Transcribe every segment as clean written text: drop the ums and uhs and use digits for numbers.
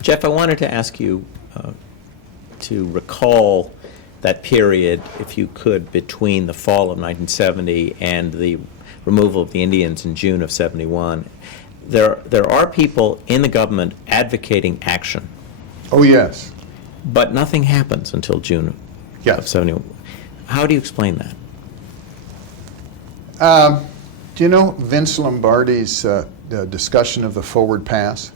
Jeff, I wanted to ask you to recall that period, if you could, between the fall of 1970 and the removal of the Indians in June of 71. There are people in the government advocating action. Oh, yes. But nothing happens until June of 71. How do you explain that? Do you know Vince Lombardi's discussion of the forward pass?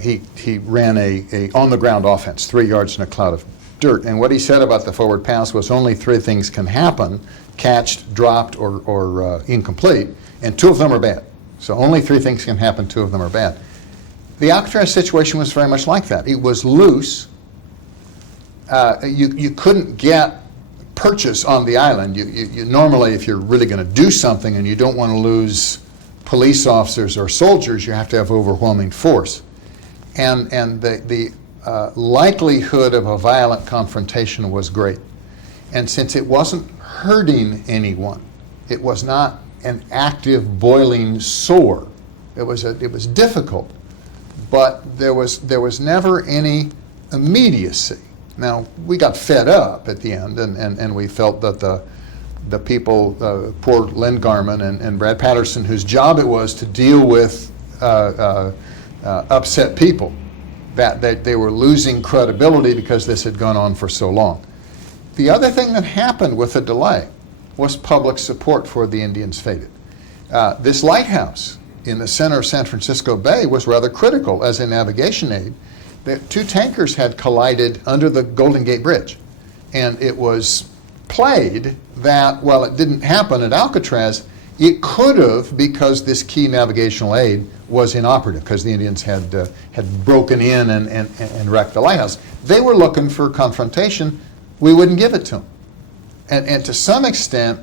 He ran a on-the-ground offense, 3 yards in a cloud of dirt. And what he said about the forward pass was only 3 things can happen: catched, dropped, or incomplete, and 2 of them are bad. So only 3 things can happen, 2 of them are bad. The Alcatraz situation was very much like that. It was loose. You couldn't get purchase on the island. You normally, if you're really going to do something and you don't want to lose police officers or soldiers, you have to have overwhelming force. And the likelihood of a violent confrontation was great. And since it wasn't hurting anyone, it was not an active boiling sore. It was difficult, but there was never any immediacy. Now, we got fed up at the end, and we felt that the people, poor Lynn Garman and Brad Patterson, whose job it was to deal with upset people, that they were losing credibility because this had gone on for so long. The other thing that happened with the delay was public support for the Indians faded. This lighthouse in the center of San Francisco Bay was rather critical as a navigation aid. The 2 tankers had collided under the Golden Gate Bridge, and it was played that, while it didn't happen at Alcatraz, it could have, because this key navigational aid was inoperative, because the Indians had broken in and wrecked the lighthouse. They were looking for confrontation. We wouldn't give it to them. And to some extent,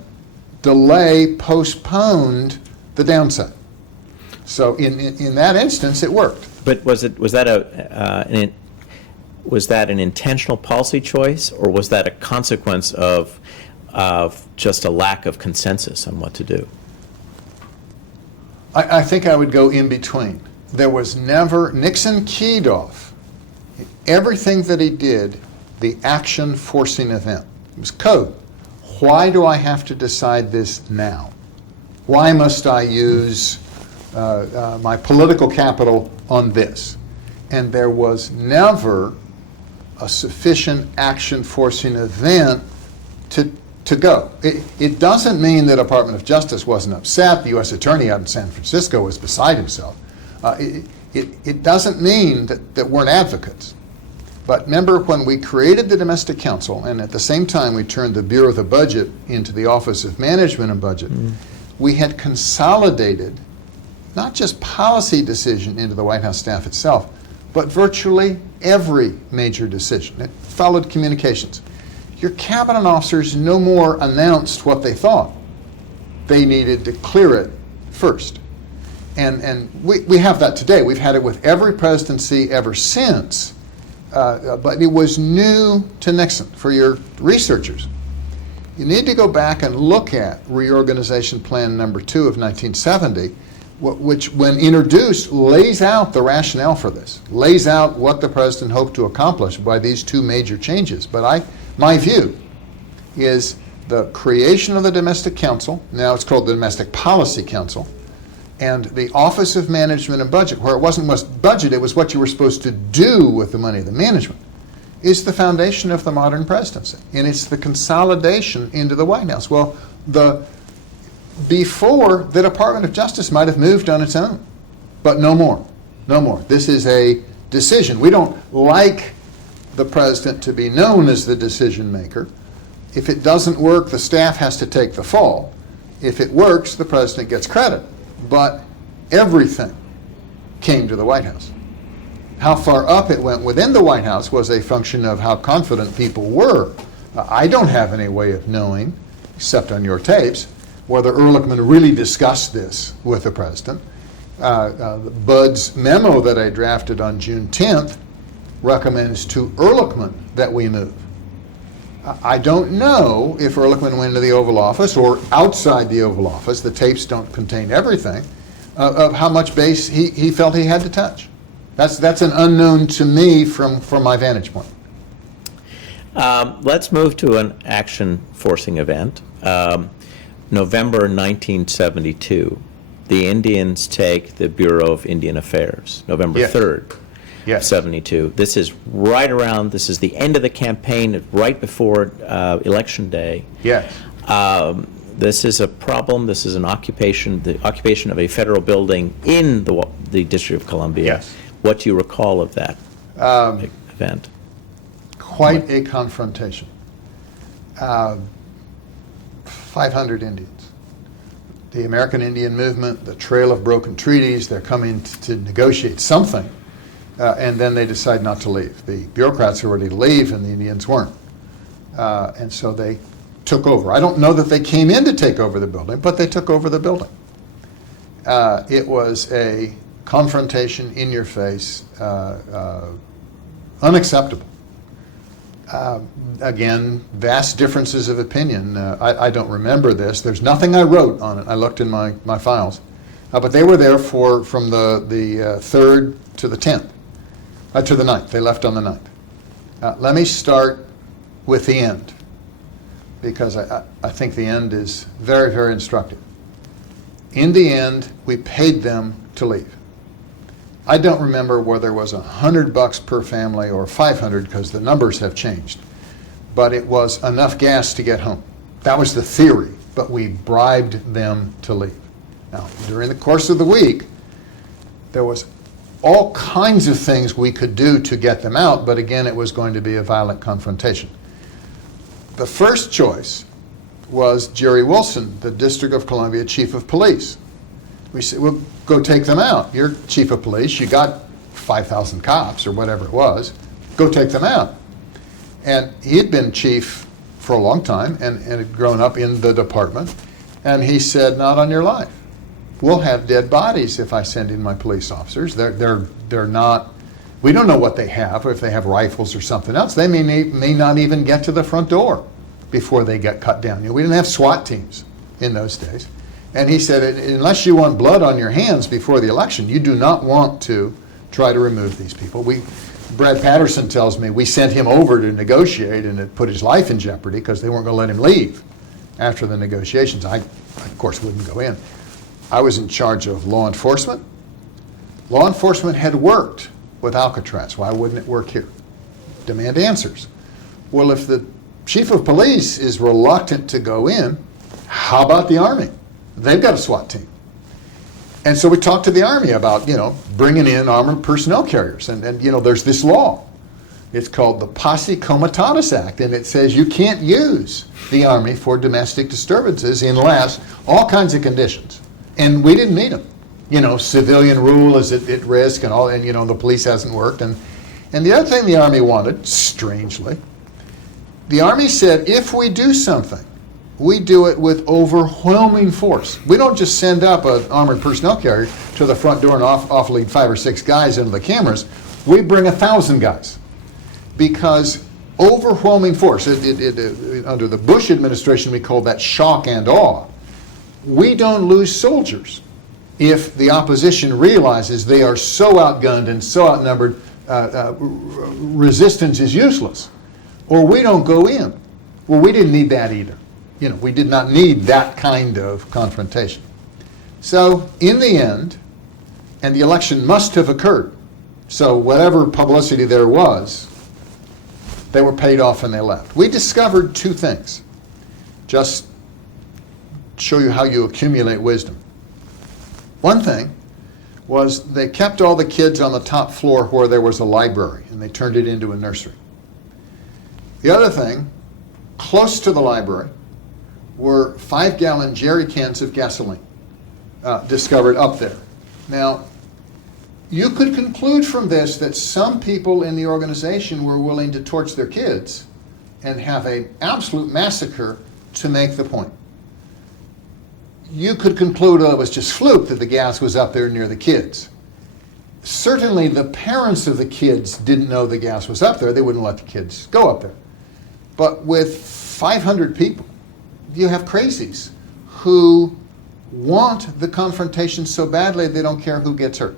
delay postponed the downside. So in that instance, it worked. But was that an intentional policy choice, or was that a consequence of just a lack of consensus on what to do? I think I would go in between. There was never, Nixon keyed off everything that he did, the action forcing event. It was code. Why do I have to decide this now? Why must I use my political capital on this? And there was never a sufficient action forcing event to go. It doesn't mean the Department of Justice wasn't upset. The U.S. Attorney out in San Francisco was beside himself. It doesn't mean that we're advocates. But remember, when we created the Domestic Council, and at the same time we turned the Bureau of the Budget into the Office of Management and Budget, we had consolidated not just policy decision into the White House staff itself, but virtually every major decision. It followed communications. Your cabinet officers no more announced what they thought. They needed to clear it first. And we have that today. We've had it with every presidency ever since. But it was new to Nixon. For your researchers, you need to go back and look at Reorganization Plan number 2 of 1970, which, when introduced, lays out the rationale for this, lays out what the president hoped to accomplish by these 2 major changes. But my view is the creation of the Domestic Council, now it's called the Domestic Policy Council, and the Office of Management and Budget, where it wasn't just budget, it was what you were supposed to do with the money, the management, is the foundation of the modern presidency. And it's the consolidation into the White House. Well, before, the Department of Justice might have moved on its own, but no more. No more. This is a decision. We don't like the president to be known as the decision maker. If it doesn't work, the staff has to take the fall. If it works, the president gets credit. But everything came to the White House. How far up it went within the White House was a function of how confident people were. I don't have any way of knowing, except on your tapes, whether Ehrlichman really discussed this with the president. Bud's memo that I drafted on June 10th recommends to Ehrlichman that we move. I don't know if Ehrlichman went into the Oval Office or outside the Oval Office, the tapes don't contain everything, of how much base he felt he had to touch. That's an unknown to me from my vantage point. Let's move to an action forcing event. November 1972, the Indians take the Bureau of Indian Affairs, November Yes. 3rd. Yes. 72. This is this is the end of the campaign, right before Election Day. Yes. This is a problem. This is the occupation of a federal building in the District of Columbia. Yes. What do you recall of that event? Quite a confrontation. 500 Indians. The American Indian Movement, the Trail of Broken Treaties, they're coming to negotiate something, and then they decide not to leave. The bureaucrats were ready to leave, and the Indians weren't. And so they took over. I don't know that they came in to take over the building, but they took over the building. It was a confrontation, in your face, unacceptable. Again, vast differences of opinion. I don't remember this. There's nothing I wrote on it. I looked in my files. But they were there from the 3rd to the 10th, to the 9th. They left on the 9th. Let me start with the end, because I think the end is very, very instructive. In the end, we paid them to leave. I don't remember whether it was $100 per family or 500, because the numbers have changed. But it was enough gas to get home. That was the theory, but we bribed them to leave. Now, during the course of the week, there was all kinds of things we could do to get them out, but again, it was going to be a violent confrontation. The first choice was Jerry Wilson, the District of Columbia Chief of Police. We said, well, go take them out. You're chief of police. You got 5,000 cops or whatever it was. Go take them out. And he had been chief for a long time and had grown up in the department. And he said, not on your life. We'll have dead bodies if I send in my police officers. They're not, we don't know what they have, or if they have rifles or something else. They may not even get to the front door before they get cut down. We didn't have SWAT teams in those days. And he said, unless you want blood on your hands before the election, you do not want to try to remove these people. Brad Patterson tells me we sent him over to negotiate, and it put his life in jeopardy because they weren't going to let him leave after the negotiations. I, of course, wouldn't go in. I was in charge of law enforcement. Law enforcement had worked with Alcatraz. Why wouldn't it work here? Demand answers. Well, if the chief of police is reluctant to go in, how about the Army? They've got a SWAT team. And so we talked to the Army about, bringing in armored personnel carriers. And there's this law. It's called the Posse Comitatus Act, and it says you can't use the Army for domestic disturbances unless all kinds of conditions. And we didn't meet them. Civilian rule is at risk, and all, and the police hasn't worked. And the other thing the Army wanted, strangely, the Army said, if we do something, we do it with overwhelming force. We don't just send up an armored personnel carrier to the front door and offload 5 or 6 guys into the cameras. We bring 1,000 guys, because overwhelming force, under the Bush administration we called that shock and awe. We don't lose soldiers if the opposition realizes they are so outgunned and so outnumbered, resistance is useless. Or we don't go in. Well, we didn't need that either. We did not need that kind of confrontation. So in the end, and the election must have occurred, so whatever publicity there was, they were paid off and they left. We discovered 2 things. Just show you how you accumulate wisdom. One thing was they kept all the kids on the top floor where there was a library, and they turned it into a nursery. The other thing, close to the library, were 5-gallon jerry cans of gasoline discovered up there. Now, you could conclude from this that some people in the organization were willing to torch their kids and have an absolute massacre to make the point. You could conclude that it was just fluke that the gas was up there near the kids. Certainly the parents of the kids didn't know the gas was up there. They wouldn't let the kids go up there. But with 500 people, you have crazies who want the confrontation so badly they don't care who gets hurt.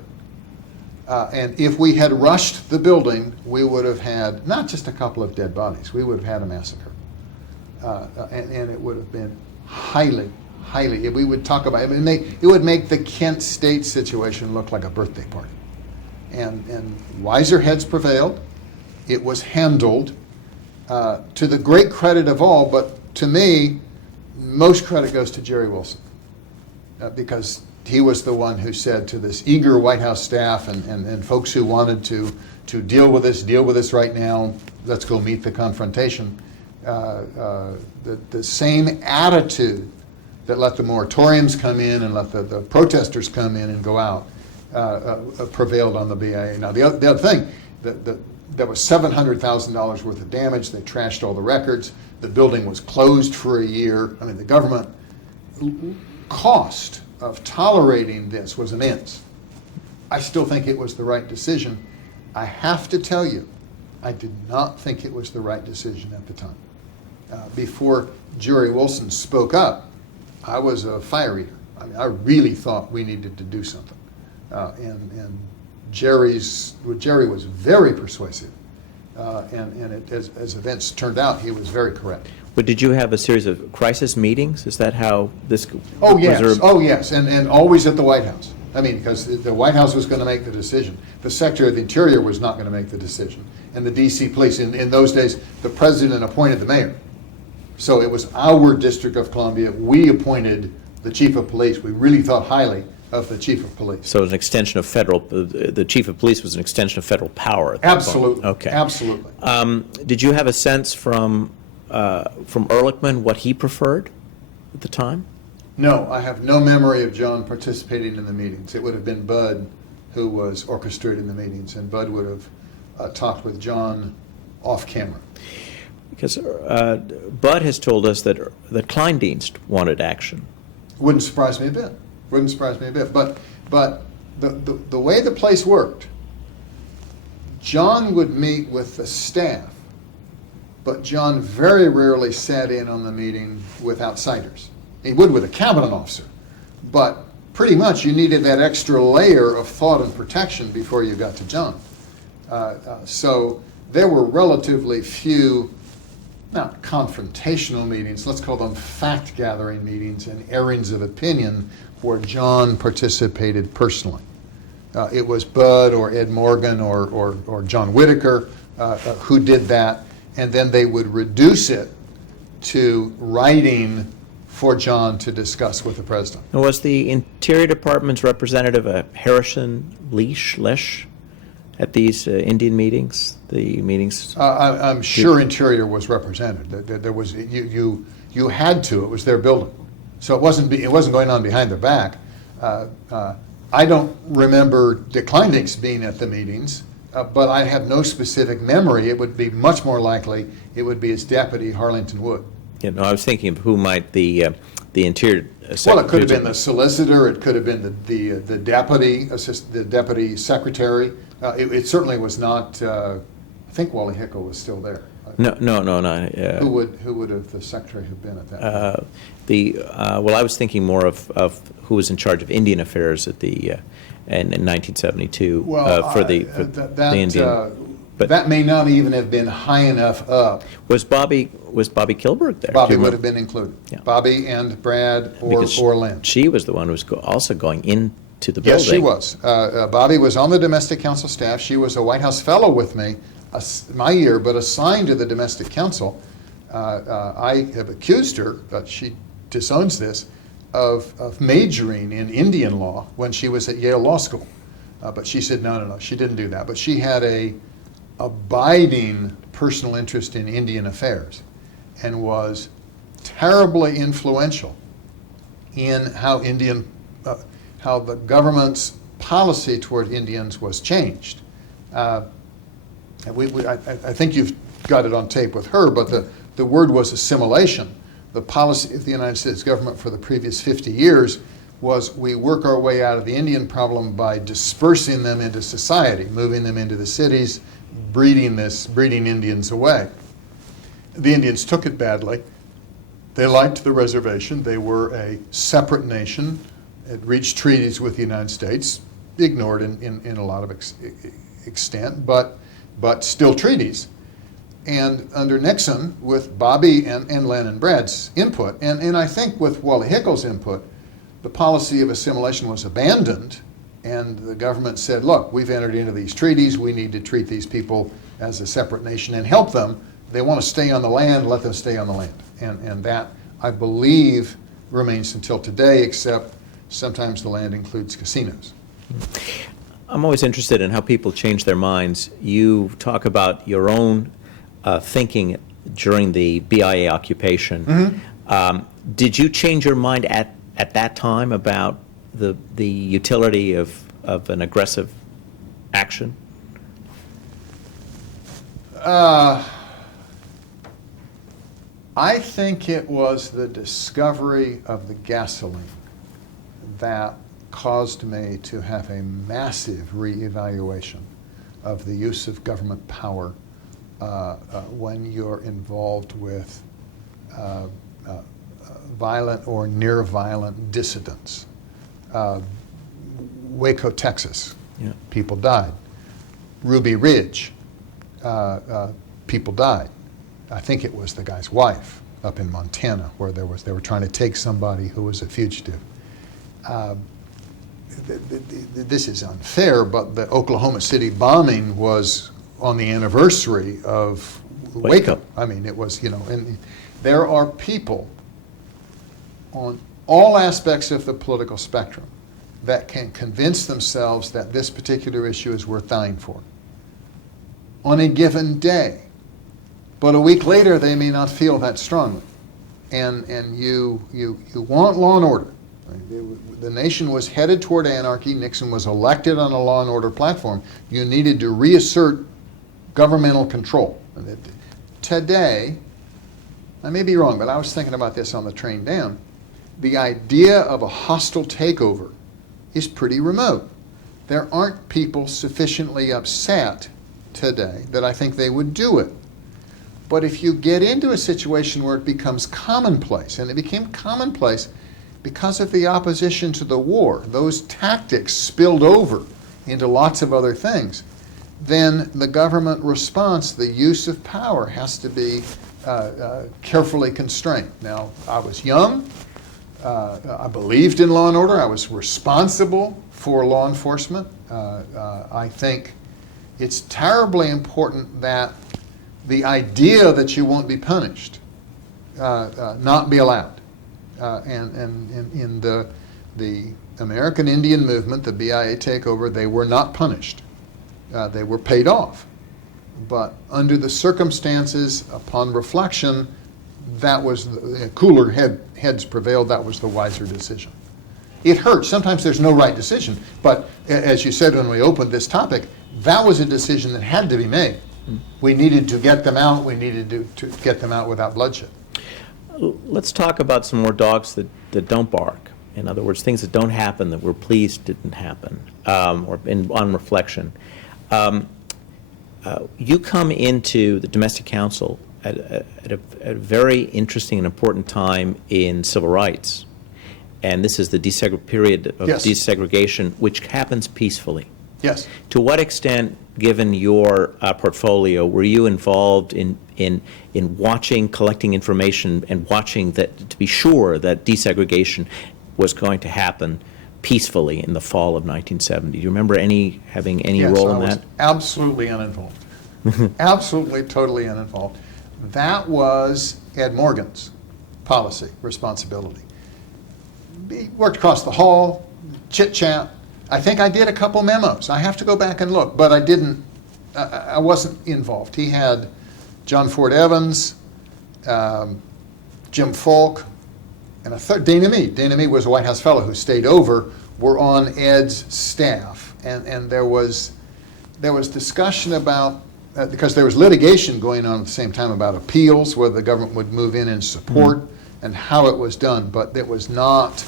And if we had rushed the building, we would have had not just a couple of dead bodies, we would have had a massacre. And it would have been highly, we would talk about it, it would make the Kent State situation look like a birthday party. And wiser heads prevailed. It was handled to the great credit of all, but to me, most credit goes to Jerry Wilson, because he was the one who said to this eager White House staff and folks who wanted to deal with this right now, let's go meet the confrontation, the same attitude that let the moratoriums come in and let the protesters come in and go out prevailed on the BIA. Now, the other thing, there was $700,000 worth of damage. They trashed all the records. The building was closed for a year. I mean, the government cost of tolerating this was immense. I still think it was the right decision. I have to tell you, I did not think it was the right decision at the time. Before Jerry Wilson spoke up, I was a fire eater. I mean, I really thought we needed to do something. And Jerry was very persuasive. As events turned out, he was very correct. But did you have a series of crisis meetings? Is that how this? Oh yes, and always at the White House. I mean, because the White House was going to make the decision. The Secretary of the Interior was not going to make the decision. And the D.C. police, in those days, the president appointed the mayor. So it was our District of Columbia. We appointed the chief of police. We really thought highly of the chief of police. So it was an extension of federal, the chief of police was an extension of federal power at that Absolutely. point. Okay. Absolutely. Did you have a sense from Ehrlichman what he preferred at the time? No, I have no memory of John participating in the meetings. It would have been Bud who was orchestrating the meetings, and Bud would have talked with John off camera. Because Bud has told us that Kleindienst wanted action. Wouldn't surprise me a bit. Wouldn't surprise me a bit. But the way the place worked, John would meet with the staff, but John very rarely sat in on the meeting with outsiders. He would with a cabinet officer, but pretty much you needed that extra layer of thought and protection before you got to John. So there were relatively few, not confrontational meetings, let's call them fact-gathering meetings and airings of opinion where John participated personally. It was Bud or Ed Morgan or John Whitaker who did that, and then they would reduce it to writing for John to discuss with the president. And was the Interior Department's representative Harrison Lesh at these Indian meetings? The meetings. I'm sure Interior was represented. There was you had to. It was their building, so it wasn't going on behind their back. I don't remember the Kleindienst being at the meetings, but I have no specific memory. It would be much more likely it would be his deputy Harlington Wood. You know, I was thinking of who might the Interior Secretary. Well, it could have been the solicitor. It could have been the deputy secretary. It certainly was not. I think Wally Hickel was still there. No. Who would have the secretary have been at that? Well, I was thinking more of who was in charge of Indian affairs at the in 1972 for the Indian. But that may not even have been high enough up. Was Bobby Kilberg there? Bobby would have been included. Yeah. Bobby and Brad or Lynn. She was the one who was also going into the building. Yes, she was. Bobby was on the Domestic Council staff. She was a White House fellow with me my year, but assigned to the Domestic Council. I have accused her, but she disowns this, of majoring in Indian law when she was at Yale Law School. But she said no, she didn't do that. But she had a abiding personal interest in Indian affairs and was terribly influential in how how the government's policy toward Indians was changed. I think you've got it on tape with her, but the word was assimilation. The policy of the United States government for the previous 50 years was we work our way out of the Indian problem by dispersing them into society, moving them into the cities, breeding Indians away. The Indians took it badly. They liked the reservation. They were a separate nation. It reached treaties with the United States. ignored in a lot of extent, but still treaties. And under Nixon, with Bobby and Len and Brad's input, and I think with Wally Hickle's input, the policy of assimilation was abandoned, and the government said, look, we've entered into these treaties, we need to treat these people as a separate nation and help them. They want to stay on the land, let them stay on the land. And that, I believe, remains until today, except sometimes the land includes casinos. I'm always interested in how people change their minds. You talk about your own thinking during the BIA occupation. Mm-hmm. Did you change your mind at that time about the utility of an aggressive action? I think it was the discovery of the gasoline that caused me to have a massive reevaluation of the use of government power when you're involved with violent or near violent dissidents. Waco, Texas, Yeah. people died. Ruby Ridge, people died. I think it was the guy's wife up in Montana, where they were trying to take somebody who was a fugitive. This is unfair, but the Oklahoma City bombing was on the anniversary of Waco. I mean, it was, and there are people on all aspects of the political spectrum that can convince themselves that this particular issue is worth dying for on a given day. But a week later, they may not feel that strongly. And you want law and order. The nation was headed toward anarchy. Nixon was elected on a law and order platform. You needed to reassert governmental control. Today, I may be wrong, but I was thinking about this on the train down. The idea of a hostile takeover is pretty remote. There aren't people sufficiently upset today that I think they would do it. But if you get into a situation where it becomes commonplace, and it became commonplace because of the opposition to the war, those tactics spilled over into lots of other things, then the government response, the use of power, has to be carefully constrained. Now, I was young. I believed in law and order. I was responsible for law enforcement. I think it's terribly important that the idea that you won't be punished not be allowed. And in the American Indian movement, the BIA takeover, they were not punished. They were paid off. But under the circumstances, upon reflection, that was cooler heads prevailed. That was the wiser decision. It hurts. Sometimes there's no right decision. But as you said when we opened this topic, that was a decision that had to be made. We needed to get them out. We needed to get them out without bloodshed. Let's talk about some more dogs that don't bark. In other words, things that don't happen that we're pleased didn't happen, or on reflection. You come into the Domestic Council at a very interesting and important time in civil rights. And this is the period of Yes. desegregation, which happens peacefully. Yes. To what extent, given your portfolio, were you involved in watching, collecting information, and watching that to be sure that desegregation was going to happen peacefully in the fall of 1970? Do you remember having any role in that? Yes, I was absolutely uninvolved. Absolutely, totally uninvolved. That was Ed Morgan's policy, responsibility. He worked across the hall, chit-chat. I think I did a couple memos. I have to go back and look, but I wasn't involved. He had John Ford Evans, Jim Falk, and a third, Dana Meade. Dana Meade was a White House fellow who stayed over, were on Ed's staff. And there was discussion about, because there was litigation going on at the same time about appeals, whether the government would move in and support, and how it was done. But it was not,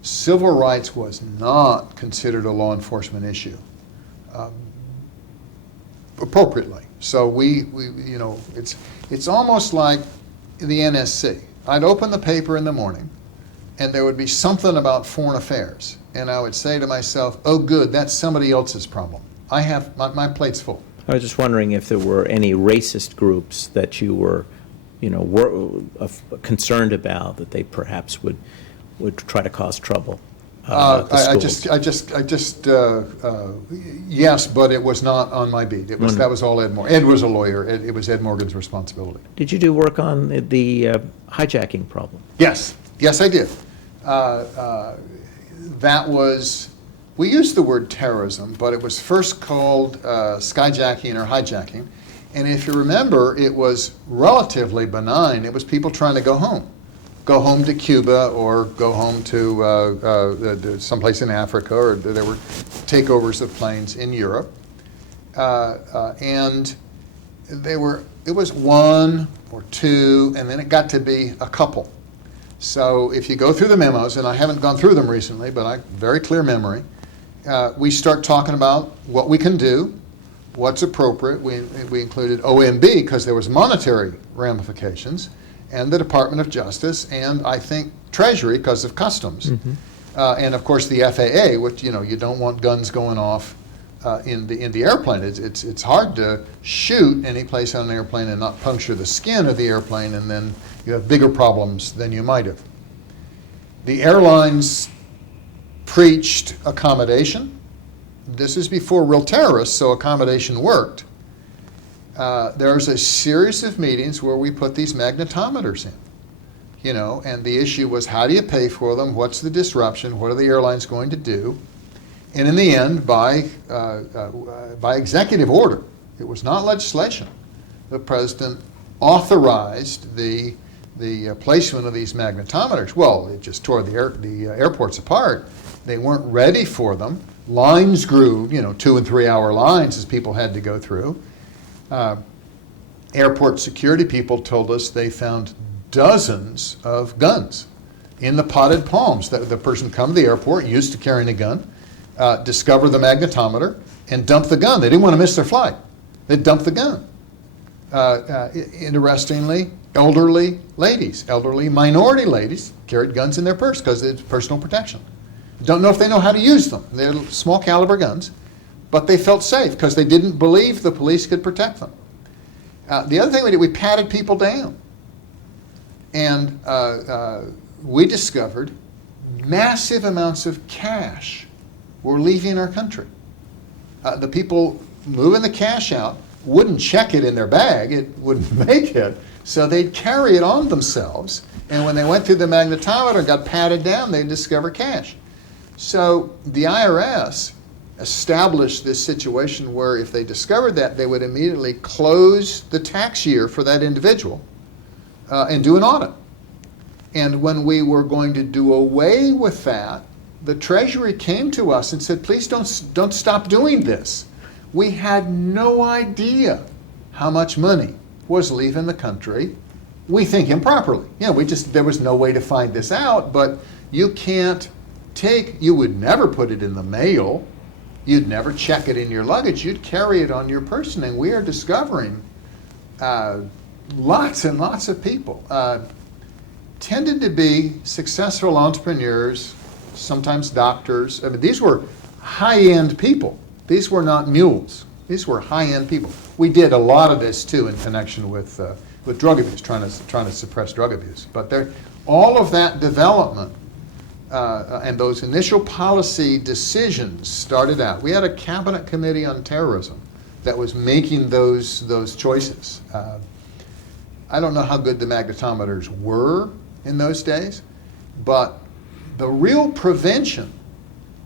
civil rights was not considered a law enforcement issue appropriately. So we it's almost like the NSC. I'd open the paper in the morning, and there would be something about foreign affairs. And I would say to myself, oh, good, that's somebody else's problem. I have, my plate's full. I was just wondering if there were any racist groups that you were, concerned about that they perhaps would try to cause trouble. At the schools. Yes, but it was not on my beat. That was all Ed Morgan. Ed was a lawyer. It was Ed Morgan's responsibility. Did you do work on the hijacking problem? Yes, I did. That was, we used the word terrorism, but it was first called skyjacking or hijacking. And if you remember, it was relatively benign. It was people trying to go home to Cuba or go home to someplace in Africa, or there were takeovers of planes in Europe. And it was one or two, and then it got to be a couple. So if you go through the memos, and I haven't gone through them recently, but I very clear memory, we start talking about what we can do, what's appropriate. We included OMB because there was monetary ramifications, and the Department of Justice, and I think Treasury because of customs. Mm-hmm. And of course the FAA, which, you don't want guns going off in the airplane. It's hard to shoot any place on an airplane and not puncture the skin of the airplane, and then you have bigger problems than you might have. The airlines preached accommodation. This is before real terrorists, so accommodation worked. There's a series of meetings where we put these magnetometers in, and the issue was, how do you pay for them? What's the disruption? What are the airlines going to do? And in the end, by executive order, it was not legislation, the president authorized the placement of these magnetometers. Well, it just tore the airports apart. They weren't ready for them. Lines grew, 2 and 3 hour lines as people had to go through. Airport security people told us they found dozens of guns in the potted palms. The person come to the airport, used to carrying a gun, discover the magnetometer, and dump the gun. They didn't want to miss their flight. They'd dump the gun. Interestingly, elderly minority ladies carried guns in their purse because it's personal protection. Don't know if they know how to use them. They're small caliber guns, but they felt safe because they didn't believe the police could protect them. The other thing we did, we patted people down. And we discovered massive amounts of cash were leaving our country. The people moving the cash out wouldn't check it in their bag, it wouldn't make it, so they'd carry it on themselves, and when they went through the magnetometer and got patted down, they'd discover cash. So the IRS established this situation where if they discovered that, they would immediately close the tax year for that individual and do an audit. And when we were going to do away with that, the Treasury came to us and said, please don't stop doing this. We had no idea how much money was leaving the country, we think improperly. There was no way to find this out, but you would never put it in the mail. You'd never check it in your luggage. You'd carry it on your person, and we are discovering lots and lots of people tended to be successful entrepreneurs, sometimes doctors. I mean, these were high-end people. These were not mules. These were high-end people. We did a lot of this too in connection with drug abuse, trying to suppress drug abuse. But all of that development and those initial policy decisions started out. We had a cabinet committee on terrorism that was making those choices. I don't know how good the magnetometers were in those days, but the real prevention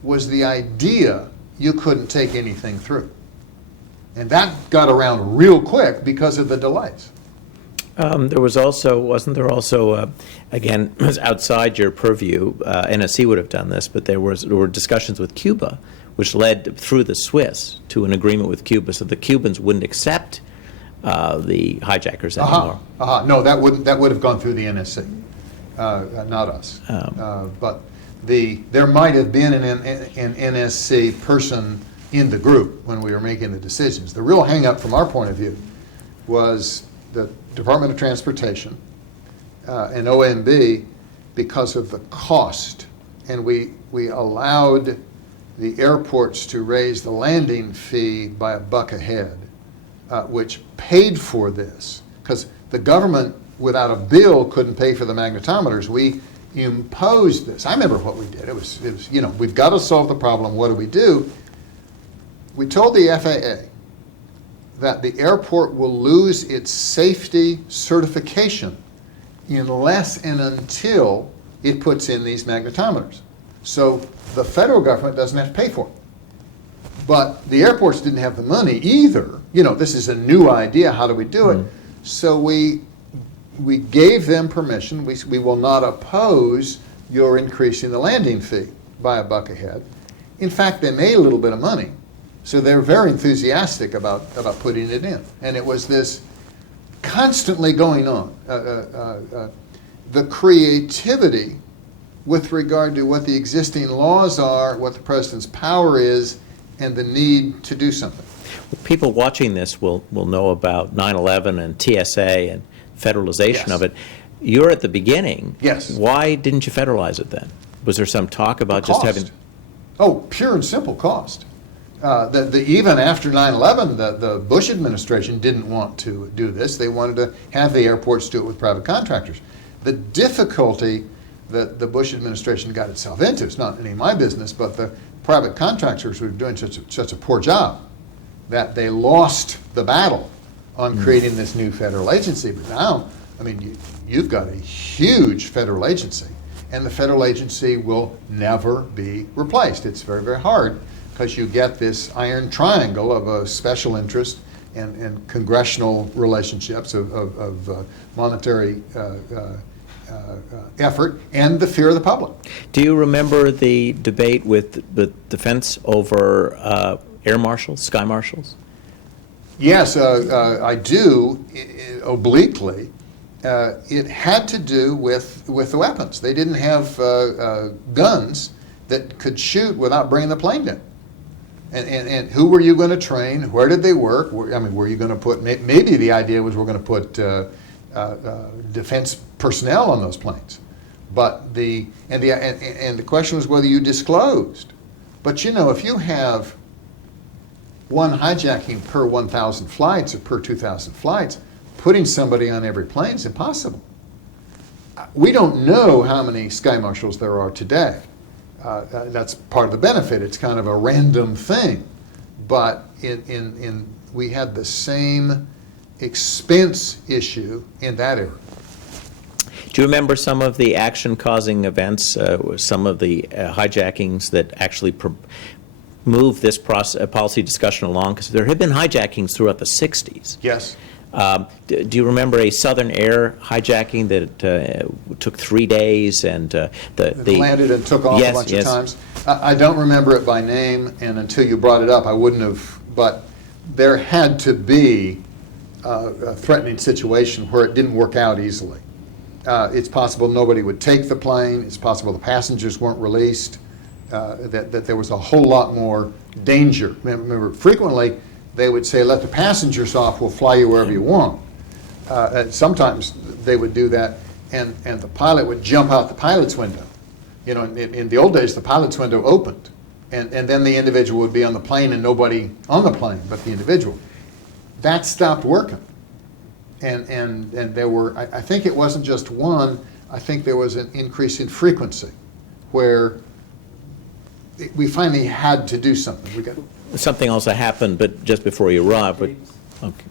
was the idea you couldn't take anything through. And that got around real quick because of the delays. There was also, wasn't there also, again, it was outside your purview, NSC would have done this, but there were discussions with Cuba, which led through the Swiss to an agreement with Cuba, so the Cubans wouldn't accept the hijackers anymore. No, that would have gone through the NSC, not us. But there might have been an NSC person in the group when we were making the decisions. The real hang-up from our point of view was the Department of Transportation and OMB because of the cost. And we allowed the airports to raise the landing fee by $1 a head, which paid for this. Because the government, without a bill, couldn't pay for the magnetometers. We imposed this. I remember what we did. It was, we've got to solve the problem. What do? We told the FAA that the airport will lose its safety certification unless and until it puts in these magnetometers. So the federal government doesn't have to pay for it. But the airports didn't have the money either. This is a new idea. How do we do it? So we gave them permission. We will not oppose your increasing the landing fee by $1 a head. In fact, they made a little bit of money. So they're very enthusiastic about putting it in. And it was this constantly going on. The creativity with regard to what the existing laws are, what the president's power is, and the need to do something. People watching this will know about 9/11 and TSA and federalization of it. You're at the beginning. Yes. Why didn't you federalize it then? Was there some talk about just having... Oh, pure and simple cost. Even after 9/11, the Bush administration didn't want to do this. They wanted to have the airports do it with private contractors. The difficulty that the Bush administration got itself into, it's not any of my business, but the private contractors were doing such a poor job that they lost the battle on creating this new federal agency. But now, you've got a huge federal agency, and the federal agency will never be replaced. It's very, very hard, because you get this iron triangle of a special interest and congressional relationships of monetary effort and the fear of the public. Do you remember the debate with the defense over air marshals, sky marshals? Yes, I do, obliquely. It had to do with the weapons. They didn't have guns that could shoot without bringing the plane down. And who were you going to train? Where did they work? Were you going to put, maybe the idea was we're going to put defense personnel on those planes. But the question was whether you disclosed. But if you have one hijacking per 1,000 flights or per 2,000 flights, putting somebody on every plane is impossible. We don't know how many sky marshals there are today. That's part of the benefit. It's kind of a random thing. But we had the same expense issue in that era. Do you remember some of the action-causing events, some of the hijackings that actually moved this policy discussion along? Because there had been hijackings throughout the 60s. Yes. Do you remember a Southern Air hijacking that took 3 days and They landed and took off a bunch of times? I don't remember it by name, and until you brought it up, I wouldn't have. But there had to be a threatening situation where it didn't work out easily. It's possible nobody would take the plane. It's possible the passengers weren't released. That there was a whole lot more danger. Remember, frequently they would say, let the passengers off, we'll fly you wherever you want. Sometimes they would do that, and the pilot would jump out the pilot's window. In the old days, the pilot's window opened, and then the individual would be on the plane and nobody on the plane but the individual. That stopped working. And there were, I think it wasn't just one, I think there was an increase in frequency where we finally had to do something. Something also happened, but just before you arrived. But, okay.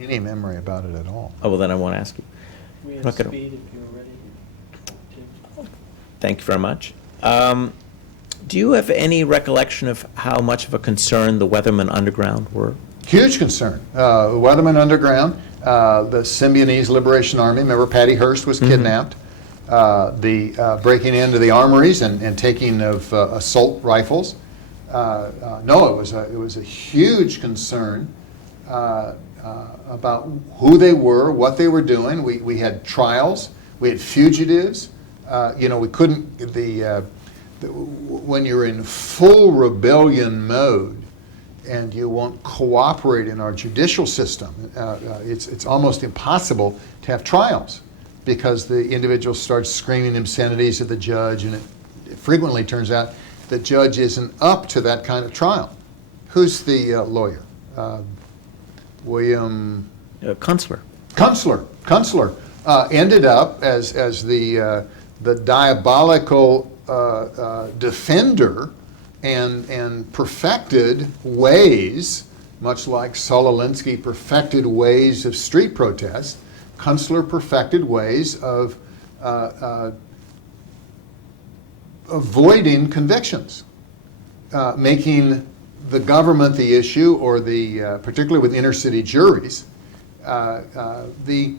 any memory about it at all. Oh, well, then I won't ask you. We Not have gonna- speed if you're ready. Thank you very much. Do you have any recollection of how much of a concern the Weathermen Underground were? Huge concern. Weathermen Underground, the Symbionese Liberation Army, remember Patty Hearst was kidnapped. The breaking into the armories and taking of assault rifles. No, it was a huge concern about who they were, what they were doing. We had trials, we had fugitives. We couldn't, when you're in full rebellion mode and you won't cooperate in our judicial system, it's almost impossible to have trials because the individual starts screaming obscenities at the judge, and it frequently turns out the judge isn't up to that kind of trial. Who's the lawyer? William... Kunstler. Kunstler ended up as the diabolical defender and perfected ways, much like Sololinsky perfected ways of street protest. Kunstler perfected ways of avoiding convictions, making the government the issue, or particularly with inner city juries. The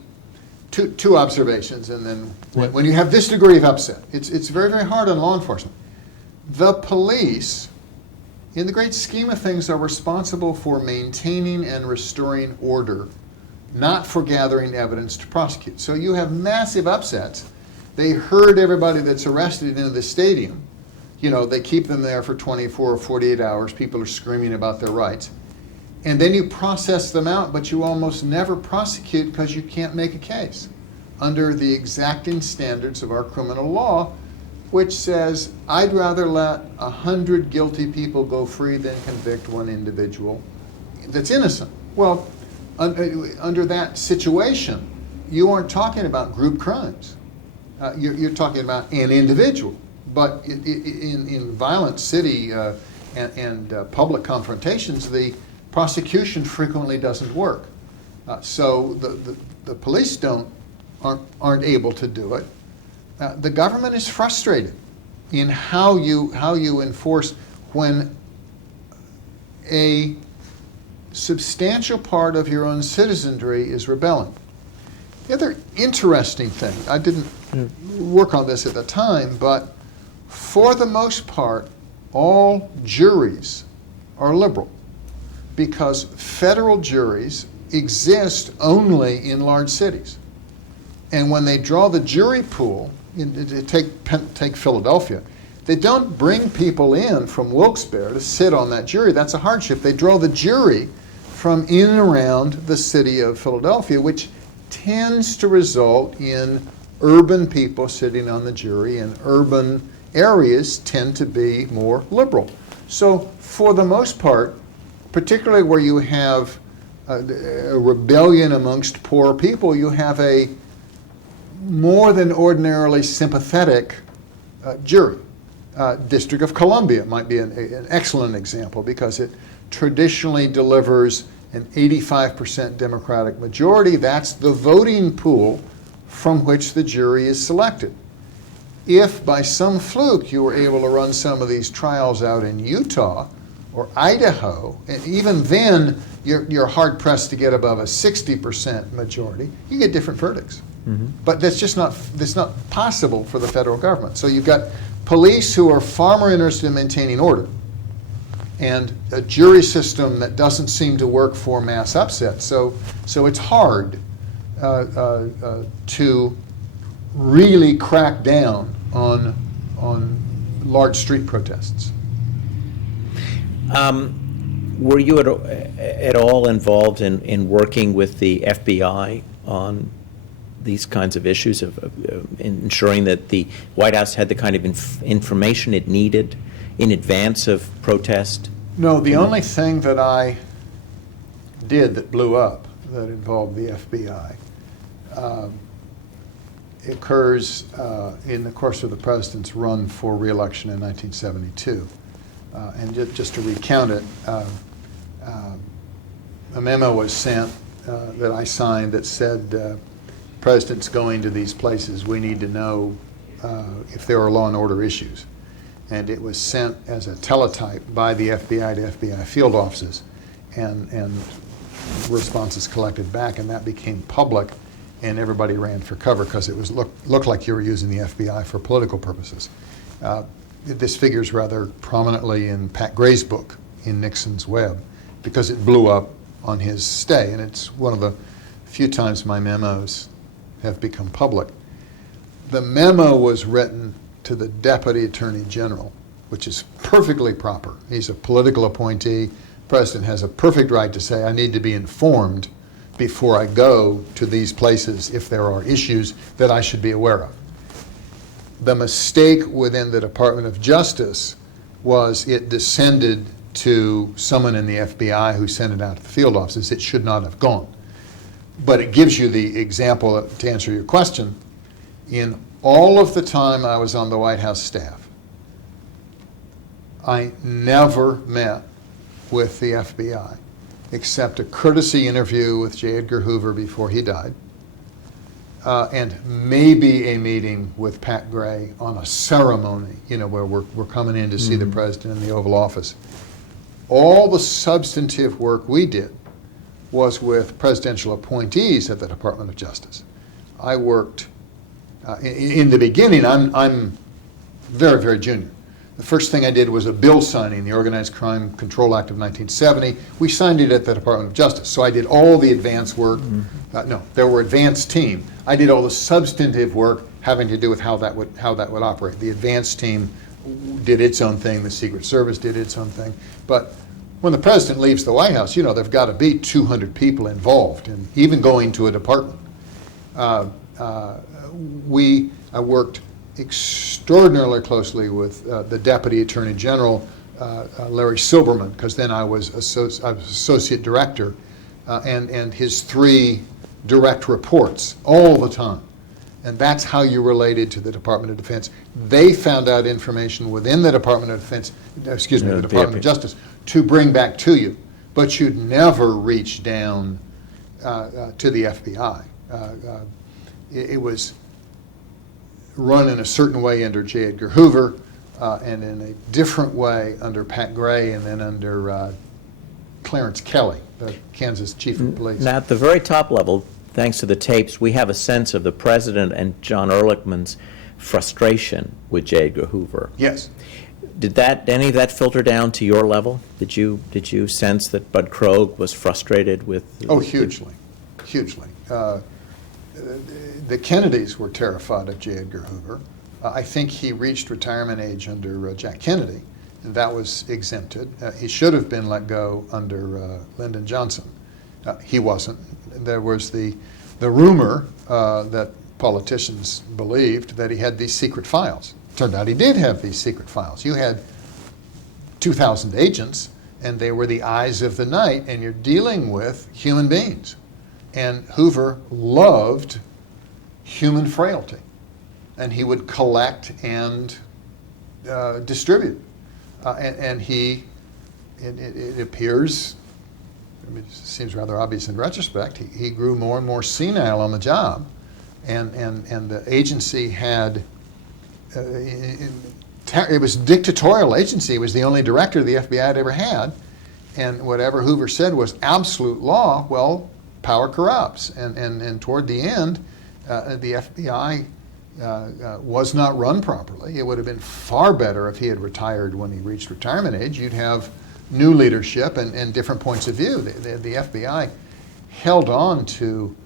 two observations, and then when you have this degree of upset, it's very, very hard on law enforcement. The police, in the great scheme of things, are responsible for maintaining and restoring order, not for gathering evidence to prosecute. So you have massive upsets. They herd everybody that's arrested into the stadium. They keep them there for 24 or 48 hours. People are screaming about their rights. And then you process them out, but you almost never prosecute because you can't make a case under the exacting standards of our criminal law, which says, I'd rather let 100 guilty people go free than convict one individual that's innocent. Well, under that situation, you aren't talking about group crimes. You're talking about an individual. But in violent city and public confrontations, the prosecution frequently doesn't work. So the police aren't able to do it. The government is frustrated in how you enforce when a substantial part of your own citizenry is rebelling. The other interesting thing, I didn't work on this at the time, but for the most part, all juries are liberal because federal juries exist only in large cities. And when they draw the jury pool, take Philadelphia, they don't bring people in from Wilkes-Barre to sit on that jury. That's a hardship. They draw the jury from in and around the city of Philadelphia, which tends to result in urban people sitting on the jury, and urban areas tend to be more liberal. So for the most part, particularly where you have a rebellion amongst poor people, you have a more than ordinarily sympathetic jury. District of Columbia might be an excellent example because it traditionally delivers an 85% Democratic majority. That's the voting pool from which the jury is selected. If by some fluke you were able to run some of these trials out in Utah or Idaho, and even then you're hard pressed to get above a 60% majority, you get different verdicts. Mm-hmm. But that's not possible for the federal government. So you've got police who are far more interested in maintaining order, and a jury system that doesn't seem to work for mass upset. So it's hard to really crack down on large street protests. Were you at all involved in working with the FBI on these kinds of issues of ensuring that the White House had the kind of information it needed in advance of protest? No, the only thing that I did that blew up that involved the FBI occurs in the course of the president's run for re-election in 1972. And just to recount it, a memo was sent that I signed that said, President's going to these places, we need to know if there are law and order issues. And it was sent as a teletype by the FBI to FBI field offices, and responses collected back, and that became public, and everybody ran for cover because it was looked like you were using the FBI for political purposes. This figures rather prominently in Pat Gray's book, In Nixon's Web, because it blew up on his stay, and it's one of the few times my memos have become public. The memo was written to the Deputy Attorney General, which is perfectly proper. He's a political appointee. The President has a perfect right to say, I need to be informed before I go to these places if there are issues that I should be aware of. The mistake within the Department of Justice was it descended to someone in the FBI who sent it out to the field offices. It should not have gone. But it gives you the example, to answer your question. In all of the time I was on the White House staff, I never met with the FBI except a courtesy interview with J. Edgar Hoover before he died, and maybe a meeting with Pat Gray on a ceremony, where we're coming in to see the President in the Oval Office. All the substantive work we did was with presidential appointees at the Department of Justice. I worked, in the beginning, I'm very, very junior. The first thing I did was a bill signing, the Organized Crime Control Act of 1970. We signed it at the Department of Justice. So I did all the advance work. No, there were advanced team. I did all the substantive work having to do with how that would operate. The advanced team did its own thing. The Secret Service did its own thing. But when the President leaves the White House, there've got to be 200 people involved, and even going to a department. I worked extraordinarily closely with the Deputy Attorney General, Larry Silberman, because then I was Associate Director, and his 3 direct reports all the time. And that's how you related to the Department of Defense. They found out information within the Department of Defense, the Department of Justice, to bring back to you. But you'd never reach down to the FBI. It was run in a certain way under J. Edgar Hoover, and in a different way under Pat Gray, and then under Clarence Kelly, the Kansas Chief of Police. Now, at the very top level, thanks to the tapes, we have a sense of the President and John Ehrlichman's frustration with J. Edgar Hoover. Yes. Did any of that filter down to your level? Did you sense that Bud Krogh was frustrated with? Oh, hugely, hugely. The Kennedys were terrified of J. Edgar Hoover. I think he reached retirement age under Jack Kennedy, and that was exempted. He should have been let go under Lyndon Johnson. He wasn't. There was the rumor that politicians believed that he had these secret files. Turned out he did have these secret files. You had 2,000 agents, and they were the eyes of the night, and you're dealing with human beings. And Hoover loved human frailty, and he would collect and distribute. And he, it appears, it seems rather obvious in retrospect, he grew more and more senile on the job, and the agency had, it was dictatorial agency. It was the only director the FBI had ever had, and whatever Hoover said was absolute law. Well, power corrupts, and toward the end, the FBI was not run properly. It would have been far better if he had retired when he reached retirement age. You'd have new leadership and different points of view. The FBI held on to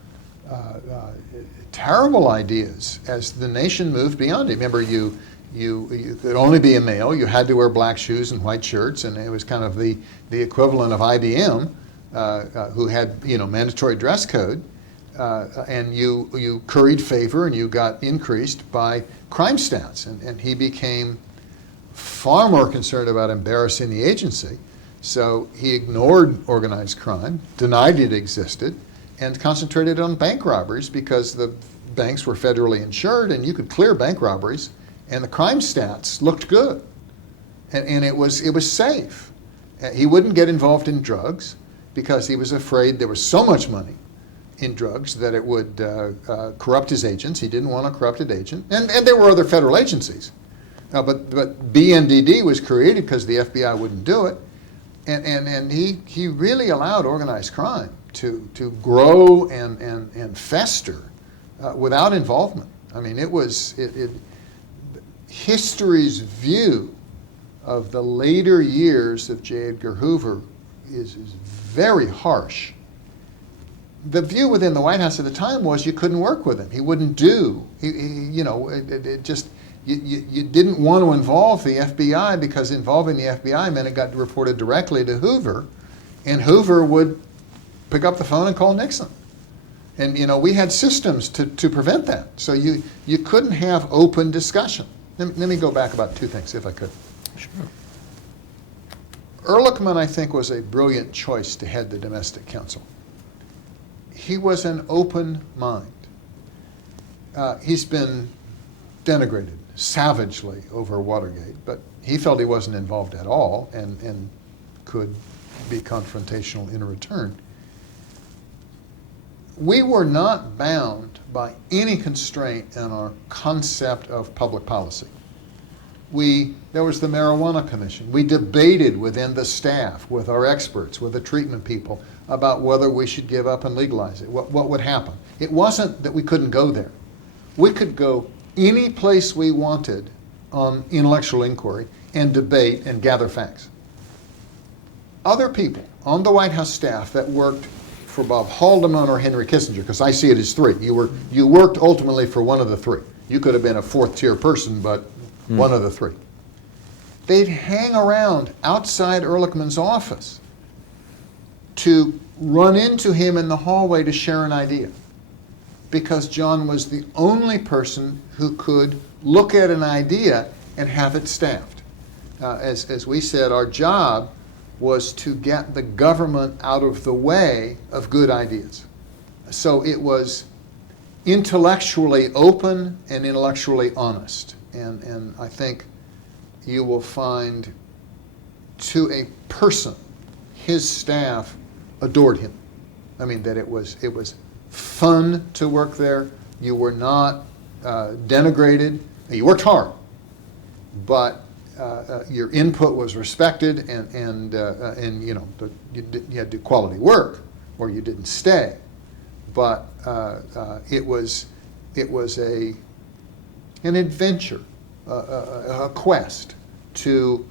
terrible ideas as the nation moved beyond it. Remember, you could only be a male. You had to wear black shoes and white shirts, and it was kind of the equivalent of IBM. Who had mandatory dress code, and you curried favor, and you got increased by crime stats, and he became far more concerned about embarrassing the agency. So he ignored organized crime, denied it existed, and concentrated on bank robberies because the banks were federally insured, and you could clear bank robberies, and the crime stats looked good, and it was safe. He wouldn't get involved in drugs, because he was afraid there was so much money in drugs, that it would corrupt his agents. He didn't want a corrupted agent. And there were other federal agencies. But BNDD was created because the FBI wouldn't do it. And he really allowed organized crime to grow and fester without involvement. I mean, history's view of the later years of J. Edgar Hoover is very harsh. The view within the White House at the time was you couldn't work with him. He wouldn't do. You didn't want to involve the FBI because involving the FBI meant it got reported directly to Hoover, and Hoover would pick up the phone and call Nixon. And we had systems to prevent that. So you couldn't have open discussion. Let me go back about two things, if I could. Sure. Ehrlichman, I think, was a brilliant choice to head the Domestic Council. He was an open mind. He's been denigrated savagely over Watergate, but he felt he wasn't involved at all and could be confrontational in return. We were not bound by any constraint in our concept of public policy. There was the Marijuana Commission. We debated within the staff, with our experts, with the treatment people, about whether we should give up and legalize it, what would happen. It wasn't that we couldn't go there. We could go any place we wanted on intellectual inquiry and debate and gather facts. Other people on the White House staff that worked for Bob Haldeman or Henry Kissinger, because I see it as three. You worked ultimately for one of the three. You could have been a fourth-tier person, but one of the three. They'd hang around outside Ehrlichman's office to run into him in the hallway to share an idea, because John was the only person who could look at an idea and have it staffed. As we said, our job was to get the government out of the way of good ideas. So it was intellectually open and intellectually honest. And I think you will find, to a person, his staff adored him. I mean, that it was fun to work there. You were not denigrated. You worked hard, but your input was respected, and you had to do quality work, or you didn't stay. But it was an adventure, a quest to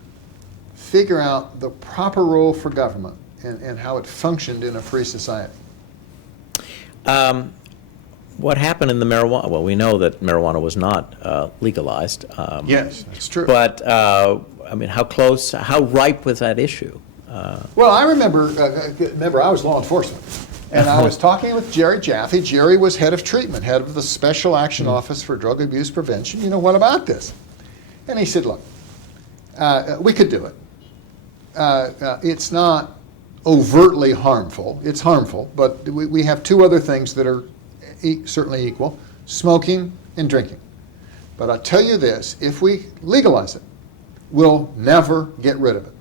figure out the proper role for government and how it functioned in a free society. What happened in the marijuana? Well, we know that marijuana was not legalized. Yes, that's true. But, I mean, how ripe was that issue? Well, I remember I was law enforcement, and I was talking with Jerry Jaffe. Jerry was head of treatment, head of the Special Action Office for Drug Abuse Prevention. What about this? And he said, look, we could do it. It's not overtly harmful. It's harmful, but we have two other things that are certainly equal: smoking and drinking. But I'll tell you this, if we legalize it, we'll never get rid of it.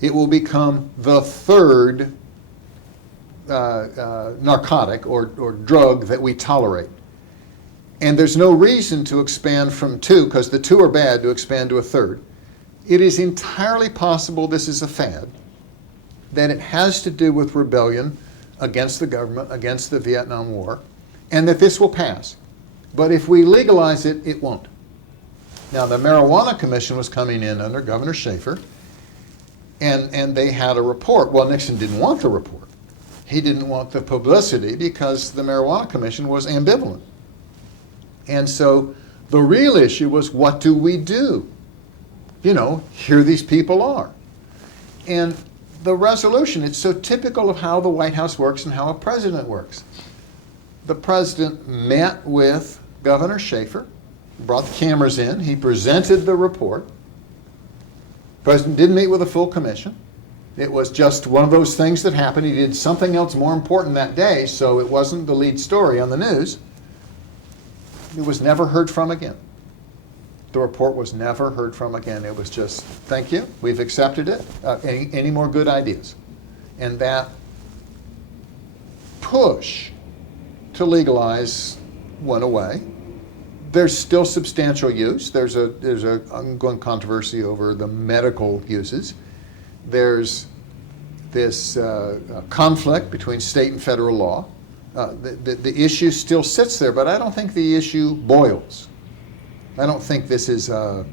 It will become the third narcotic or drug that we tolerate. And there's no reason to expand from two, because the two are bad, to expand to a third. It is entirely possible this is a fad, that it has to do with rebellion against the government, against the Vietnam War, and that this will pass. But if we legalize it, it won't. Now, the Marijuana Commission was coming in under Governor Schaefer, and they had a report. Well, Nixon didn't want the report. He didn't want the publicity because the Marijuana Commission was ambivalent. And so the real issue was, what do we do? Here these people are. And the resolution, it's so typical of how the White House works and how a president works. The president met with Governor Schaefer, brought the cameras in, he presented the report. The president didn't meet with a full commission. It was just one of those things that happened. He did something else more important that day, so it wasn't the lead story on the news. It was never heard from again. The report was never heard from again. It was just, thank you, we've accepted it. Any more good ideas? And that push to legalize went away. There's still substantial use. There's a ongoing controversy over the medical uses. There's this conflict between state and federal law. The issue still sits there, but I don't think the issue boils. I don't think this is a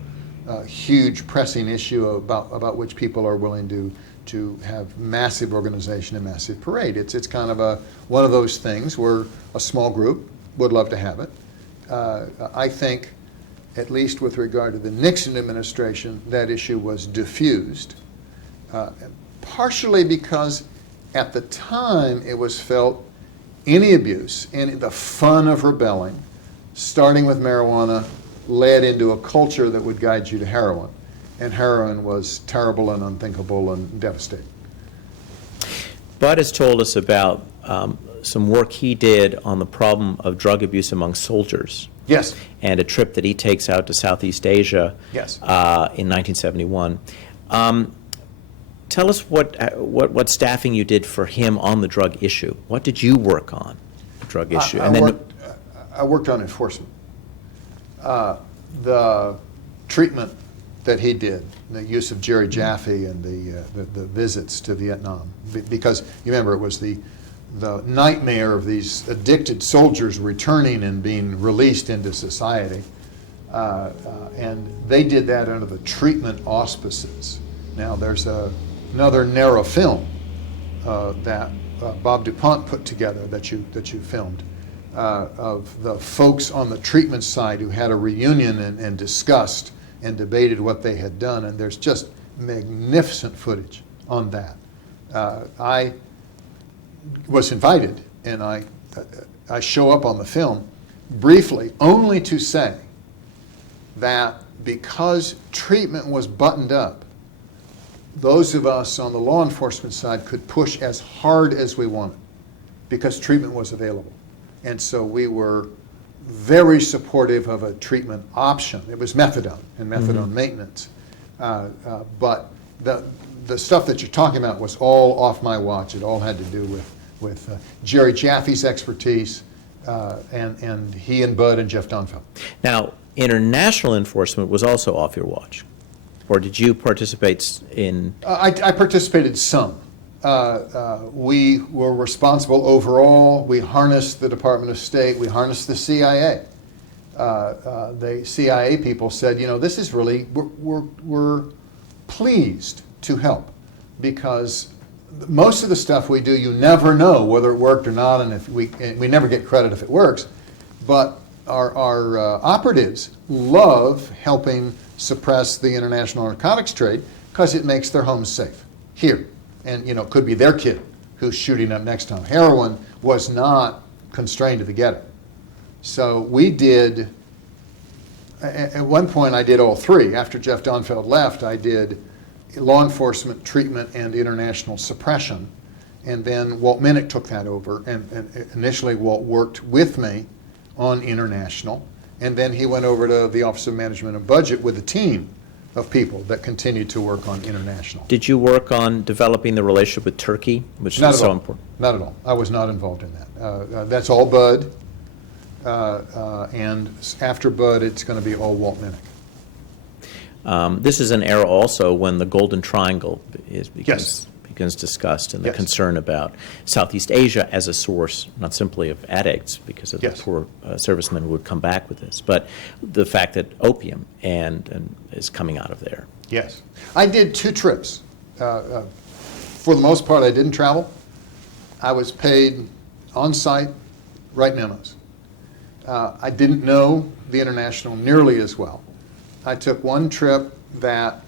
huge pressing issue about which people are willing to have massive organization and massive parade. It's kind of one of those things where a small group would love to have it. I think, at least with regard to the Nixon administration, that issue was diffused, partially because at the time it was felt any abuse, the fun of rebelling, starting with marijuana, led into a culture that would guide you to heroin. And heroin was terrible and unthinkable and devastating. Bud has told us about some work he did on the problem of drug abuse among soldiers. Yes. And a trip that he takes out to Southeast Asia. Yes. In 1971. Tell us what staffing you did for him on the drug issue. What did you work on, the drug issue? I worked on enforcement. The treatment that he did, the use of Jerry Jaffe and the visits to Vietnam, because you remember it was the nightmare of these addicted soldiers returning and being released into society, and they did that under the treatment auspices. Now there's another narrow film that Bob DuPont put together that you filmed of the folks on the treatment side who had a reunion and discussed and debated what they had done, and there's just magnificent footage on that. I was invited, and I show up on the film briefly only to say that because treatment was buttoned up, those of us on the law enforcement side could push as hard as we wanted because treatment was available. And so we were very supportive of a treatment option. It was methadone and methadone maintenance. But the stuff that you're talking about was all off my watch. It all had to do with Jerry Jaffe's expertise and he and Bud and Jeff Donfeld. Now, international enforcement was also off your watch. Or did you participate in? I participated some. We were responsible overall. We harnessed the Department of State. We harnessed the CIA. The CIA people said, this is really, we're pleased to help because most of the stuff we do, you never know whether it worked or not, and we never get credit if it works. But our operatives love helping suppress the international narcotics trade because it makes their homes safe here. And it could be their kid who's shooting up next time. Heroin was not constrained to the ghetto. So we did, at one point I did all three. After Jeff Donfeld left, I did law enforcement, treatment, and international suppression. And then Walt Minnick took that over. And initially Walt worked with me on international. And then he went over to the Office of Management and Budget with a team of people that continued to work on international. Did you work on developing the relationship with Turkey, which is so important? Not at all. I was not involved in that. That's all Bud. And after Bud, it's going to be all Walt Minnick. This is an era also when the Golden Triangle Yes. begins discussed, and the Yes. concern about Southeast Asia as a source, not simply of addicts, because of Yes. the poor servicemen who would come back with this, but the fact that opium and is coming out of there. Yes. I did 2 trips. For the most part, I didn't travel. I was paid on site, write memos. I didn't know the international nearly as well. I took one trip that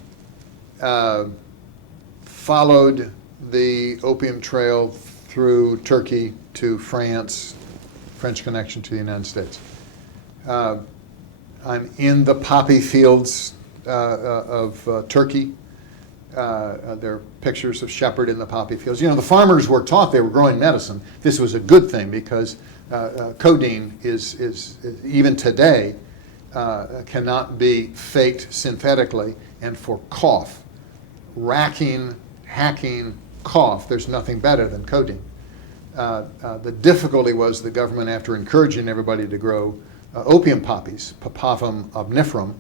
followed the opium trail through Turkey to France, French connection to the United States. I'm in the poppy fields of Turkey. There are pictures of Shepard in the poppy fields. The farmers were taught they were growing medicine. This was a good thing because codeine is even today cannot be faked synthetically, and for cough, racking, hacking cough, there's nothing better than codeine. The difficulty was the government, after encouraging everybody to grow opium poppies, Papaver omniferum,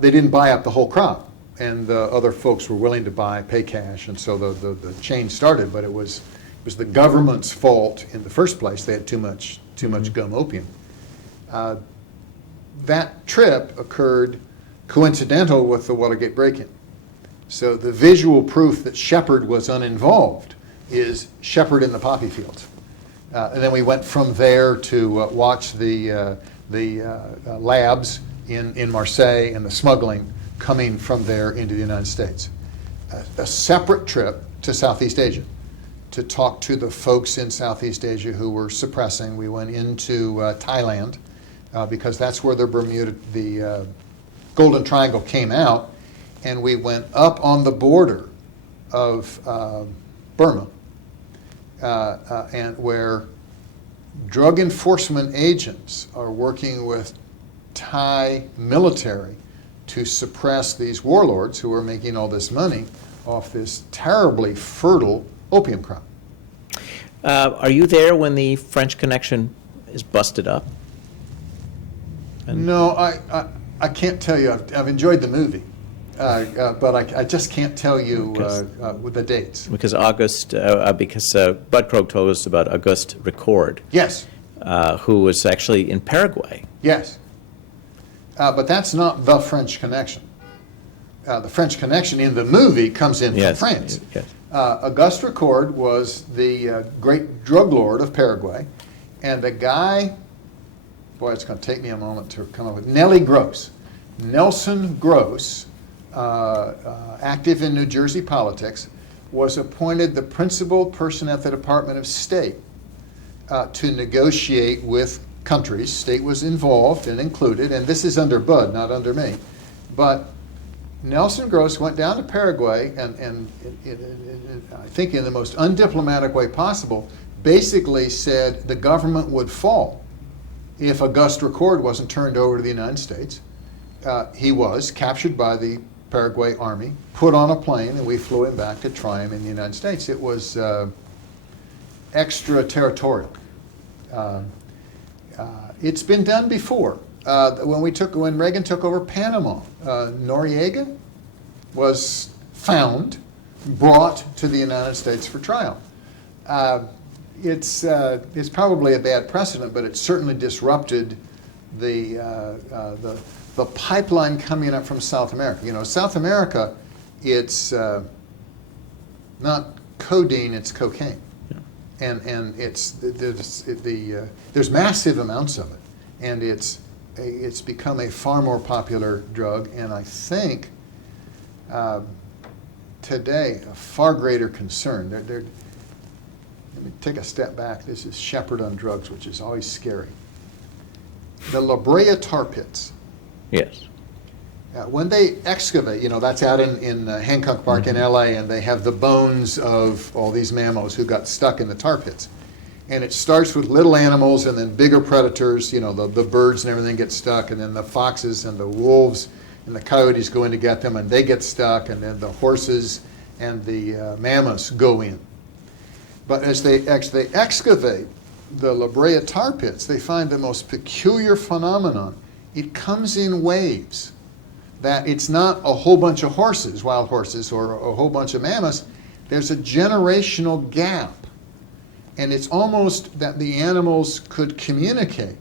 they didn't buy up the whole crop. And other folks were willing to pay cash, and so the chain started. But it was the government's fault in the first place. They had too much gum opium. That trip occurred coincidental with the Watergate break-in. So the visual proof that Shepard was uninvolved is Shepard in the poppy fields. And then we went from there to watch the labs in Marseille and the smuggling coming from there into the United States. A separate trip to Southeast Asia to talk to the folks in Southeast Asia who were suppressing. We went into Thailand because that's where the Golden Triangle came out, and we went up on the border of Burma, and where drug enforcement agents are working with Thai military to suppress these warlords who are making all this money off this terribly fertile opium crop. Are you there when the French Connection is busted up? No, I can't tell you. I've enjoyed the movie, but I just can't tell you with the dates. Because Bud Krogh told us about Auguste Ricord. Yes. Who was actually in Paraguay. Yes. But that's not the French Connection. The French Connection in the movie comes in from France. Yes. Auguste Ricord was the great drug lord of Paraguay, and the guy, boy, it's going to take me a moment to come up with, Nelson Gross, active in New Jersey politics, was appointed the principal person at the Department of State to negotiate with countries. State was involved and included, and this is under Bud, not under me. But Nelson Gross went down to Paraguay and I think in the most undiplomatic way possible, basically said the government would fall if Auguste Ricord wasn't turned over to the United States. He was captured by the Paraguay army, put on a plane, and we flew him back to try him in the United States. It was extraterritorial. It's been done before. When Reagan took over Panama, Noriega was found, brought to the United States for trial. It's probably a bad precedent, but it certainly disrupted the pipeline coming up from South America. You know, South America, it's not codeine, it's cocaine. And there's massive amounts of it, and it's become a far more popular drug, and I think today a far greater concern. Let me take a step back. This is Shepard on drugs, which is always scary. The La Brea tar pits. Yes. When they excavate, you know, that's out in Hancock Park in LA, and they have the bones of all these mammals who got stuck in the tar pits. And it starts with little animals and then bigger predators, you know, the birds and everything get stuck, and then the foxes and the wolves and the coyotes go in to get them, and they get stuck, and then the horses and the mammoths go in. But as they excavate the La Brea tar pits, they find the most peculiar phenomenon. It comes in waves. That it's not a whole bunch of horses, wild horses, or a whole bunch of mammoths. There's a generational gap. And it's almost that the animals could communicate.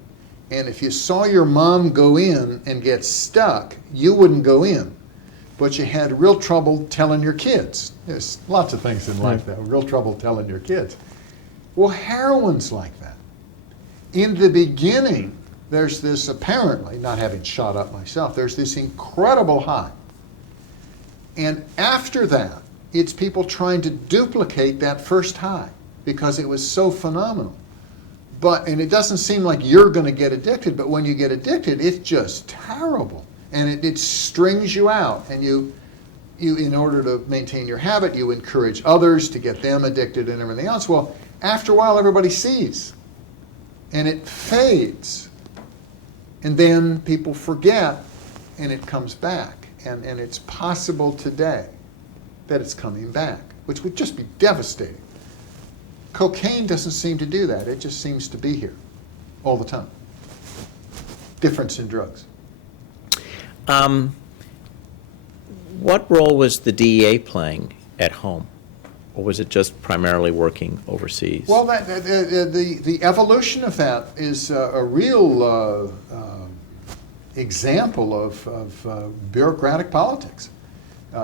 And if you saw your mom go in and get stuck, you wouldn't go in. But you had real trouble telling your kids. There's lots of things in life that real trouble telling your kids. Well, heroin's like that. In the beginning, there's this, apparently, not having shot up myself, there's this incredible high. And after that, it's people trying to duplicate that first high because it was so phenomenal. And it doesn't seem like you're going to get addicted, but when you get addicted, it's just terrible. And it strings you out. And you, in order to maintain your habit, you encourage others to get them addicted and everything else. Well, after a while, everybody sees. And it fades. And then people forget, and it comes back. And it's possible today that it's coming back, which would just be devastating. Cocaine doesn't seem to do that. It just seems to be here all the time. Difference in drugs. What role was the DEA playing at home? Or was it just primarily working overseas? Well, the evolution of that is a real example of bureaucratic politics.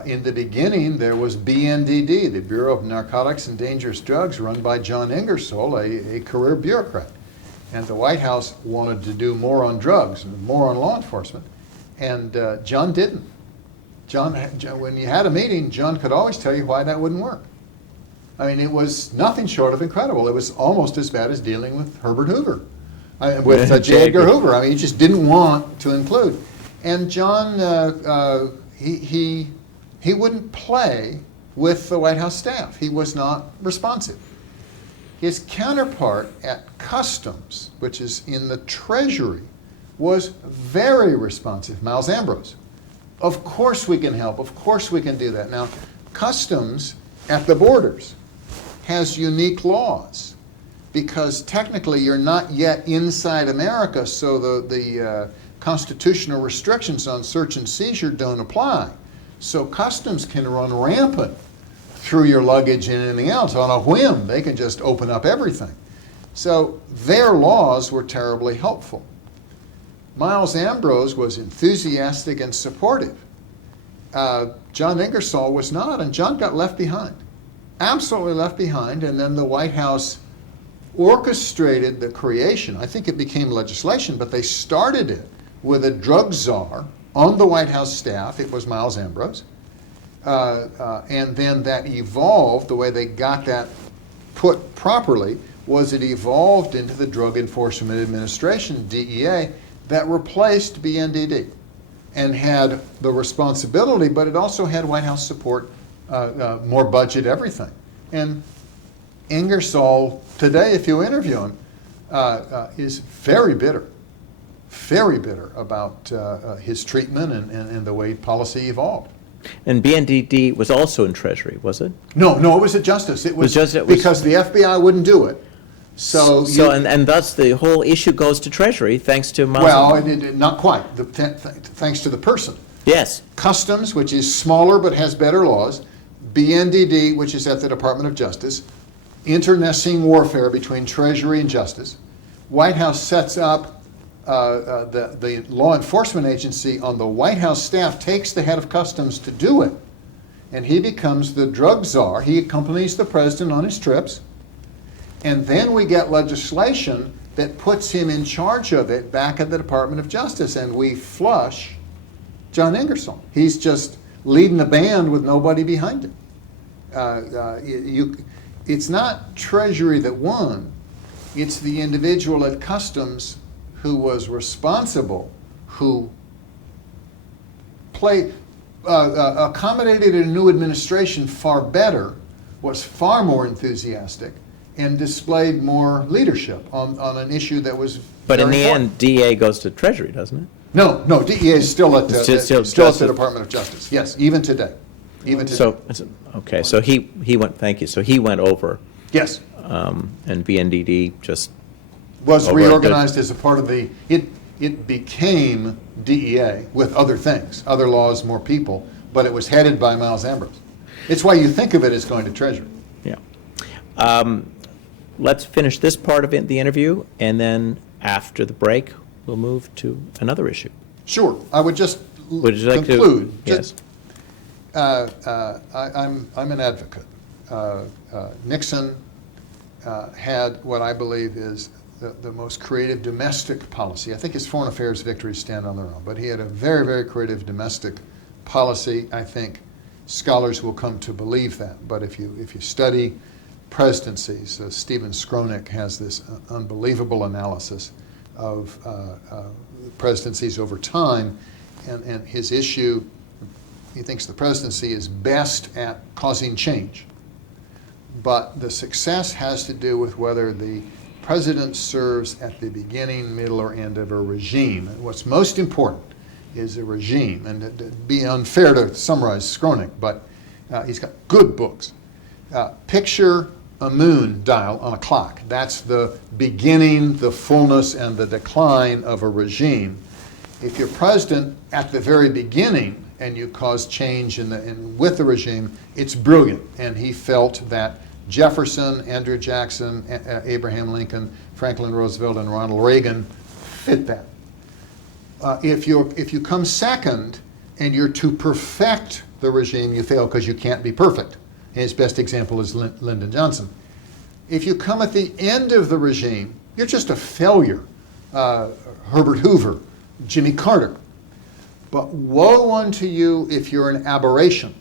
In the beginning, there was BNDD, the Bureau of Narcotics and Dangerous Drugs, run by John Ingersoll, a career bureaucrat. And the White House wanted to do more on drugs and more on law enforcement, and John didn't. John, when you had a meeting, John could always tell you why that wouldn't work. I mean, it was nothing short of incredible. It was almost as bad as dealing with Herbert Hoover, with J. Edgar Hoover. I mean, he just didn't want to include. And John, he wouldn't play with the White House staff. He was not responsive. His counterpart at Customs, which is in the Treasury, was very responsive, Miles Ambrose. Of course we can help. Of course we can do that. Now, Customs at the borders has unique laws because technically you're not yet inside America, so the constitutional restrictions on search and seizure don't apply. So Customs can run rampant through your luggage and anything else on a whim. They can just open up everything. So their laws were terribly helpful. Miles Ambrose was enthusiastic and supportive. John Ingersoll was not, and John got left behind. Absolutely left behind, and then the White House orchestrated the creation. I think it became legislation, but they started it with a drug czar on the White House staff. It was Miles Ambrose. And then that evolved, the way they got that put properly was it evolved into the Drug Enforcement Administration, DEA, that replaced BNDD and had the responsibility, but it also had White House support, more budget, everything. And Ingersoll, today, if you interview him, is very bitter about his treatment and the way policy evolved. And BNDD was also in Treasury, was it? No, it was at Justice. It was because the FBI wouldn't do it. And thus the whole issue goes to Treasury, thanks to Miles. Well, not quite. Thanks to the person. Yes. Customs, which is smaller but has better laws. BNDD, which is at the Department of Justice. Internecine warfare between Treasury and Justice. White House sets up the law enforcement agency on the White House staff, takes the head of Customs to do it, and he becomes the drug czar. He accompanies the president on his trips. And then we get legislation that puts him in charge of it back at the Department of Justice, and we flush John Ingersoll. He's just leading the band with nobody behind him. It's not Treasury that won. It's the individual at Customs who was responsible, who accommodated a new administration far better, was far more enthusiastic, and displayed more leadership on an issue that was But in the important. end, DEA goes to Treasury, doesn't it? No, DEA is still at the, Still still at Justice. the Department of Justice. Yes, even today. So he went, thank you, so he went over, Yes, and BNDD just, was Over reorganized as a part of the, it became DEA with other things, other laws, more people, but it was headed by Miles Ambrose. It's why you think of it as going to Treasury. yeah. Let's finish this part of the interview, and then after the break, we'll move to another issue. Sure, I would just Would you like conclude. to? Yes. I'm an advocate. Nixon had what I believe is the most creative domestic policy. I think his foreign affairs victories stand on their own, but he had a very, very creative domestic policy. I think scholars will come to believe that. But if you study presidencies, Stephen Skronik has this unbelievable analysis of presidencies over time, and his issue, he thinks the presidency is best at causing change. But the success has to do with whether the president serves at the beginning, middle, or end of a regime. And what's most important is a regime. And it'd be unfair to summarize Skronik, but he's got good books. Picture a moon dial on a clock. That's the beginning, the fullness, and the decline of a regime. If you're president at the very beginning and you cause change with the regime, it's brilliant. And he felt that Jefferson, Andrew Jackson, Abraham Lincoln, Franklin Roosevelt, and Ronald Reagan fit that. If you come second and you're to perfect the regime, you fail because you can't be perfect. And his best example is Lyndon Johnson. If you come at the end of the regime, you're just a failure. Herbert Hoover, Jimmy Carter. But woe unto you if you're an aberration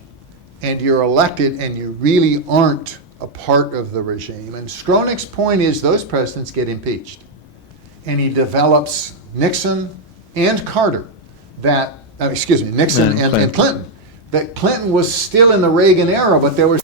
and you're elected and you really aren't a part of the regime. And Skronek's point is those presidents get impeached. And he develops Nixon and Carter, Nixon and Clinton. That Clinton was still in the Reagan era, but there was